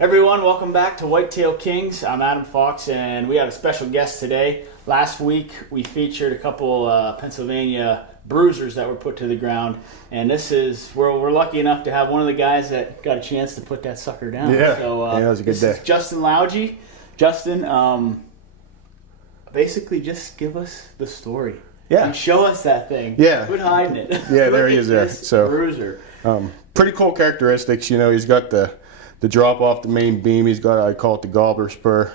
Everyone, welcome back to Whitetail Kings. I'm Adam Fox, and we have a special guest today. Last week, we featured a couple Pennsylvania bruisers that were put to the ground, and this is where we're lucky enough to have one of the guys that got a chance to put that sucker down. Yeah, so yeah, it was a good day. This is Justin Lougee. Justin, basically, just give us the story. Yeah, and show us that thing. Yeah, quit hiding it. Yeah, there he is. There, so bruiser. Pretty cool characteristics. You know, he's got the drop off the main beam. He's got, I call it the gobbler spur,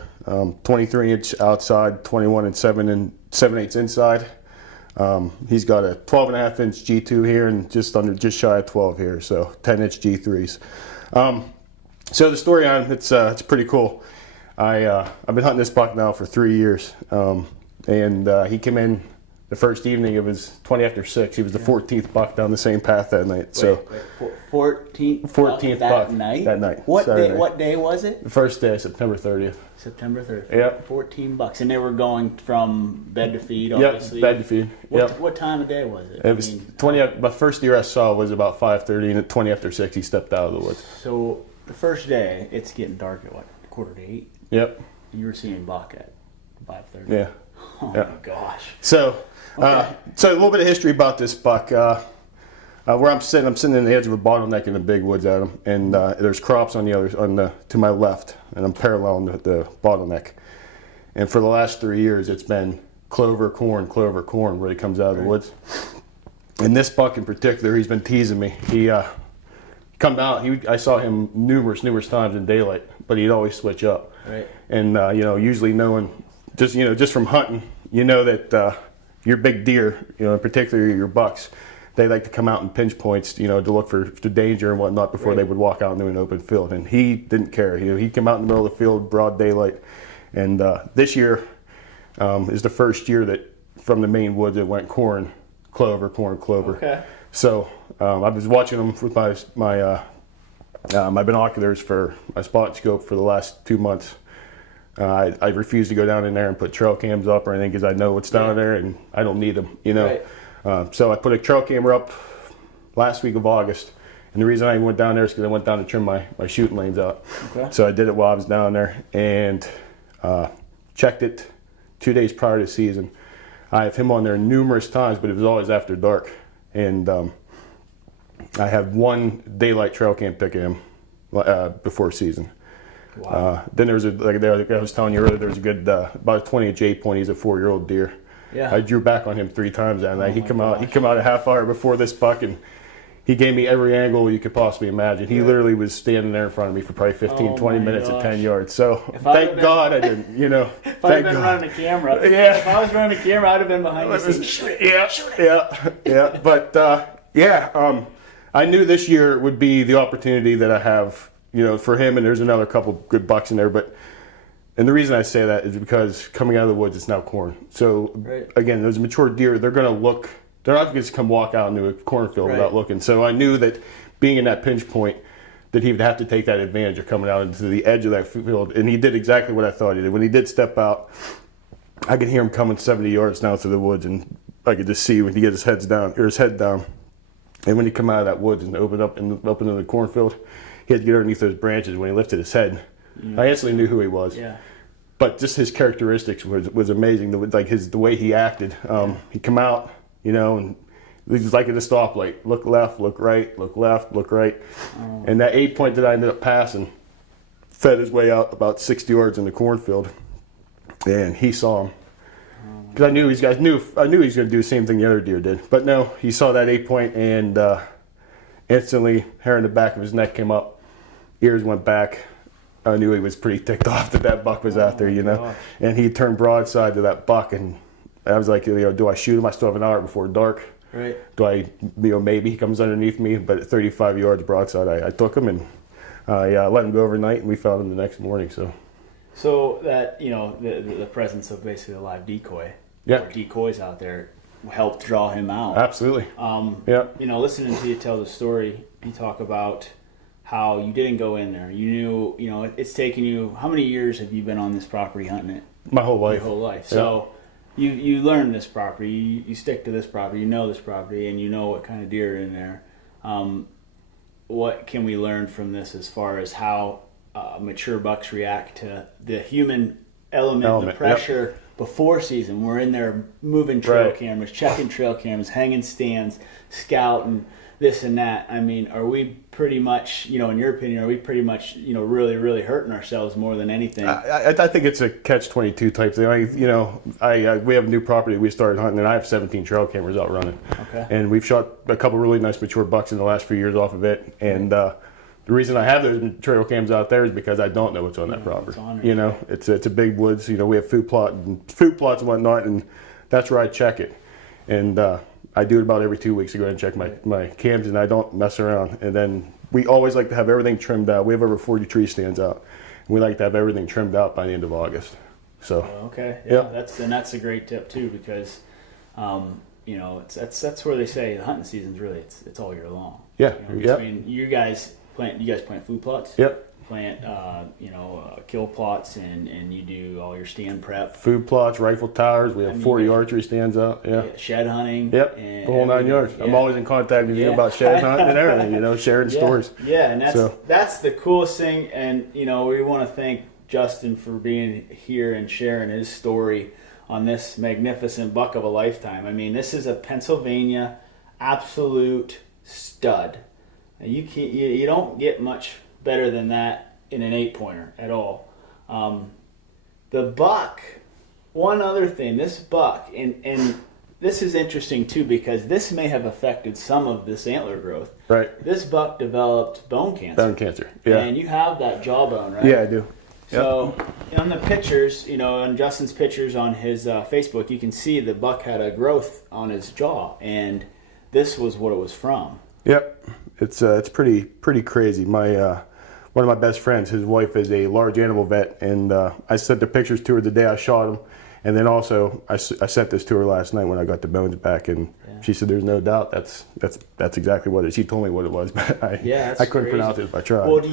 23 inch outside, 21 and 7/8 inside. He's got a 12.5 inch G2 here and just shy of 12 here, so 10 inch G3s. So the story on him, it's pretty cool. I've been hunting this buck now for 3 years, and he came in the first evening. It was 20 after 6. He was the 14th buck down the same path that night. So 14th buck night. That night. What Saturday. day? What day was it? The first day, September 30th. September 30th. Yep. 14 bucks, and they were going from bed to feed. Yep, Obviously. bed to feed. Yep. What time of day was it? It was 20. My first deer I saw was about 5:30, and at 20 after 6, he stepped out of the woods. So the first day, it's getting dark at what, 7:45? Yep. And you were seeing buck at 5:30. Yeah. Oh yeah. my gosh. So, okay. So a little bit of history about this buck. Where I'm sitting on the edge of a bottleneck in the big woods, Adam, and there's crops on to my left, and I'm paralleling the bottleneck. And for the last 3 years, it's been clover, corn, where he comes out of the woods. And this buck in particular, he's been teasing me. He come out. I saw him numerous times in daylight, but he'd always switch up. Right. And usually knowing, just from hunting, that your big deer, in particular your bucks, they like to come out in pinch points, to look for danger and whatnot before they would walk out into an open field. And he didn't care. He'd come out in the middle of the field, broad daylight. And this year is the first year that from the main woods it went corn, clover. Okay. So I was watching them with my binoculars for my spot scope for the last 2 months. I refuse to go down in there and put trail cams up or anything because I know what's down there and I don't need them, Right. So I put a trail camera up last week of August, and the reason I went down there is because I went down to trim my shooting lanes out. Okay. So I did it while I was down there and checked it 2 days prior to the season. I have him on there numerous times, but it was always after dark. And I had one daylight trail cam pick of him before season. Wow. Then there was like I was telling you earlier, there was a good about a 20-inch 8-point. He's a 4-year-old deer. Yeah. I drew back on him 3 times that night. He come gosh. out a half hour before this buck, and he gave me every angle you could possibly imagine. He literally was standing there in front of me for probably 15, 20 minutes at 10 yards. So thank God I didn't, If I'd been running the camera, if I was running the camera, I'd have been behind the scenes. Shoot it. Yeah. But I knew this year would be the opportunity that I have, for him. And there's another couple good bucks in there, and the reason I say that is because coming out of the woods, it's now corn. So again, those mature deer, they're going to look. They're not going to just come walk out into a cornfield without looking. So I knew that being in that pinch point, that he would have to take that advantage of coming out into the edge of that field. And he did exactly what I thought he did. When he did step out, I could hear him coming 70 yards down through the woods, and I could just see when he get his head down. And when he come out of that woods and opened up into the cornfield, he had to get underneath those branches. When he lifted his head, I instantly knew who he was. Yeah. But just his characteristics was amazing. The way he acted. He come out, and he was like at a stoplight. Look left, look right, look left, look right. And that 8-point that I ended up passing fed his way out about 60 yards in the cornfield. And he saw him. Because I knew he was going to do the same thing the other deer did. But no, he saw that 8-point and instantly hair in the back of his neck came up. Ears went back. I knew he was pretty ticked off that buck was out there, Gosh. And he turned broadside to that buck, and I was like, do I shoot him? I still have an hour before dark. Right. Do I, maybe he comes underneath me, but at 35 yards broadside, I took him and I let him go overnight, and we found him the next morning. So that the presence of basically a live decoy, or decoys out there, helped draw him out. Absolutely. Listening to you tell the story, you talk about how you didn't go in there. You knew, it's taken you, how many years have you been on this property hunting it? My whole life. Your whole life. So you learn this property, you stick to this property, you know this property, and you know what kind of deer are in there. What can we learn from this as far as how mature bucks react to the human element, the pressure before season. We're in there moving trail cameras, checking trail cameras, hanging stands, scouting, this and that. I mean, are we pretty much, in your opinion, are we pretty much, really, really hurting ourselves more than anything? I think it's a catch-22 type thing. We have a new property we started hunting, and I have 17 trail cameras out running. Okay. And we've shot a couple really nice mature bucks in the last few years off of it. And the reason I have those trail cams out there is because I don't know what's on that property. It's a big woods. We have food plots and whatnot, and that's where I check it. And I do it about every 2 weeks to go ahead and check my cams, and I don't mess around. And then we always like to have everything trimmed out. We have over 40 tree stands out, and we like to have everything trimmed out by the end of August. So that's a great tip too, because that's where they say the hunting season's really it's all year long. Yeah, you guys plant food plots. Yep. Plant kill plots, and you do all your stand prep. Food plots, rifle towers. We have 40 archery stands out. Yeah. Shed hunting. Yep. And the whole 9 yards. Yeah. I'm always in contact with you about shed hunting and everything. Sharing stories. Yeah, and that's the coolest thing. And we want to thank Justin for being here and sharing his story on this magnificent buck of a lifetime. I mean, this is a Pennsylvania absolute stud. You don't get much better than that in an 8-pointer at all. The buck, one other thing, this buck, and this is interesting too, because this may have affected some of this antler growth. Right. This buck developed bone cancer. Bone cancer, yeah. And you have that jawbone, right? Yeah, I do. So on the pictures, on Justin's pictures on his Facebook, you can see the buck had a growth on his jaw, and this was what it was from. Yep. It's pretty crazy. One of my best friends, his wife is a large animal vet, and I sent the pictures to her the day I shot him, and then also I sent this to her last night when I got the bones back, and she said, "There's no doubt that's exactly what it is." She told me what it was, but I couldn't pronounce it if I tried. Well,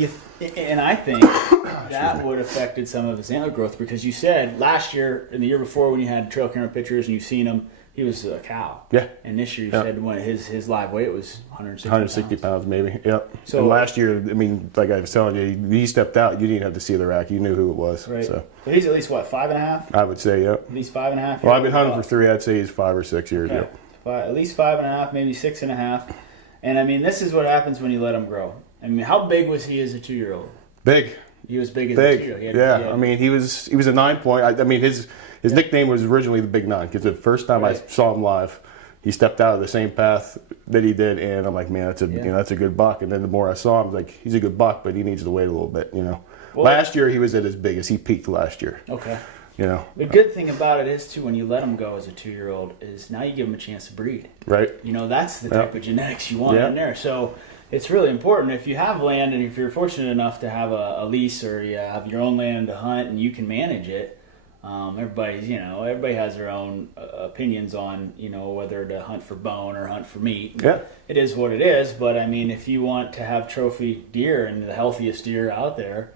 and I think that would have affected some of his antler growth, because you said last year and the year before when you had trail camera pictures and you've seen him, he was a cow. Yeah. And this year you said when his live weight was 160 pounds maybe. Yep. So and last year, I mean, like I was telling you, he stepped out. You didn't have to see the rack. You knew who it was. Right. So he's at least, 5.5? I would say, yep. At least 5.5? Well, I've been hunting for 3. I'd say he's 5 or 6 years. Okay. Yep. At least 5.5, maybe 6.5. And I mean, this is what happens when you let him grow. I mean, how big was he as a 2-year-old? Big. He was big as a 2-year-old. I mean, he was a 9-point. I mean, his nickname was originally the Big 9, because the first time I saw him live, he stepped out of the same path that he did, and I'm like, man, that's a good buck. And then the more I saw him, I was like, he's a good buck, but he needs to wait a little bit, Well, last year he was at his biggest. He peaked last year. Okay. The good thing about it is too, when you let him go as a 2-year-old, is now you give him a chance to breed. Right. That's the type of genetics you want in there. So it's really important if you have land, and if you're fortunate enough to have a lease, or you have your own land to hunt and you can manage it. Everybody has their own opinions on, whether to hunt for bone or hunt for meat. Yeah. It is what it is, but I mean, if you want to have trophy deer and the healthiest deer out there,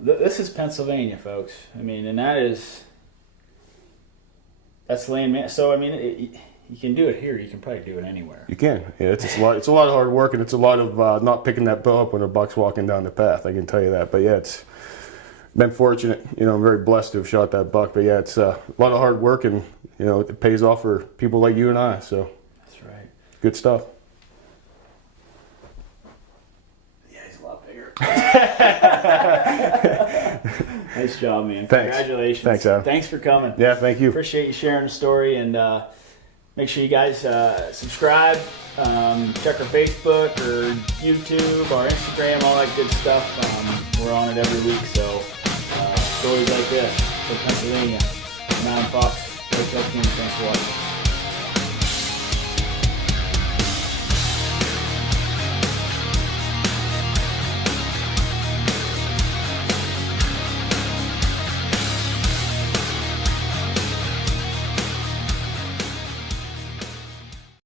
this is Pennsylvania, folks. I mean, and that's land. So, I mean, you can do it here. You can probably do it anywhere. You can. Yeah, it's a lot of hard work, and it's a lot of not picking that bow up when a buck's walking down the path. I can tell you that. But yeah, it's been fortunate. I'm very blessed to have shot that buck. But yeah, it's a lot of hard work, and it pays off for people like you and I. So that's right. Good stuff. Yeah, he's a lot bigger. Nice job, man. Thanks. Congratulations. Thanks, Adam. Thanks for coming. Yeah, thank you. Appreciate you sharing the story, and make sure you guys subscribe. Check our Facebook or YouTube, our Instagram, all that good stuff. We're on it every week, so stories like this from Pennsylvania. I'm Adam Fox. Thanks for watching.